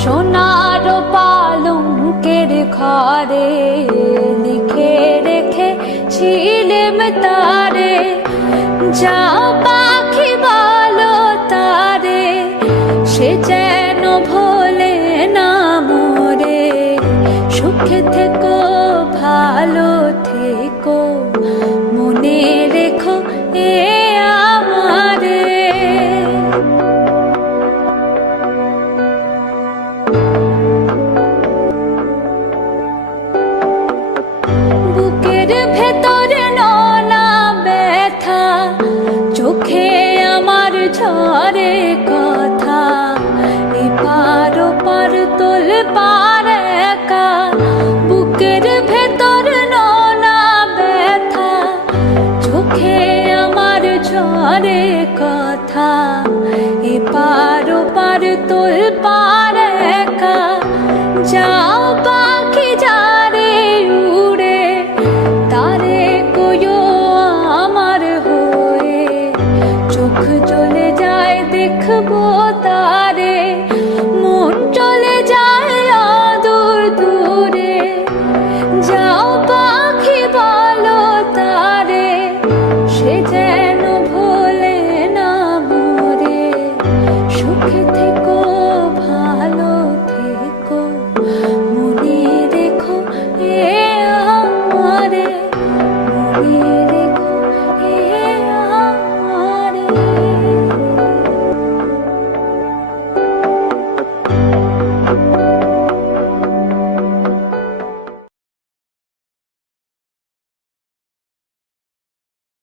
সোনার পালঙ্কের ঘরে লিখে রেখেছিলেম তারে, যা পাখি বলো তারে, সে যেন ভোলে না মোরে। সুখে থেকো ভালো থেকো, মনে রেখো এ আমারে। বুকের ভেতরে নোনা ব্যথা, চোখে আমার ঝরে কথা, এপার ওপার তোল পার একা। বুকের ভেতর নোনা ব্যথা, চোখে আমার ঝরে কথা, এপার ওপার তোল